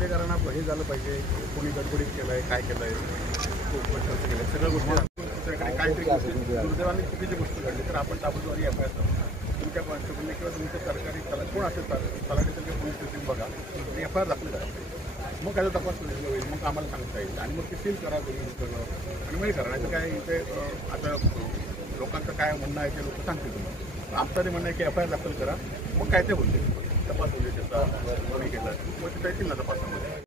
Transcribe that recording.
गुन्हेगारांना हे झालं पाहिजे, कोणी गडबडीत केलं आहे, काय केलं आहे, खर्च केलं आहे, सगळ्या गोष्टी काहीतरी दुर्दैवाने चुकीची गोष्ट घडली तर आपण ताबडतोब एफ आय आर करतो. तुमच्या कॉन्स्टेबलने किंवा तुमच्या सरकारी कोण असेल तलाठी पोलीस स्टेशन बघा आणि एफ आय आर दाखल करा. मग काय तपास होईल, मग आम्हाला सांगता येईल आणि मग ते सील करा तुम्ही आणि मग करा. नाही तर काय इथे आता लोकांचं काय म्हणणं आहे ते लोक सांगतील तुम्हाला. आमचं ते म्हणणं आहे की एफ आय आर दाखल करा, मग काय ते बोलते तपास होईल त्याचा कोणी केलं मग ते येतील ना तपासामध्ये.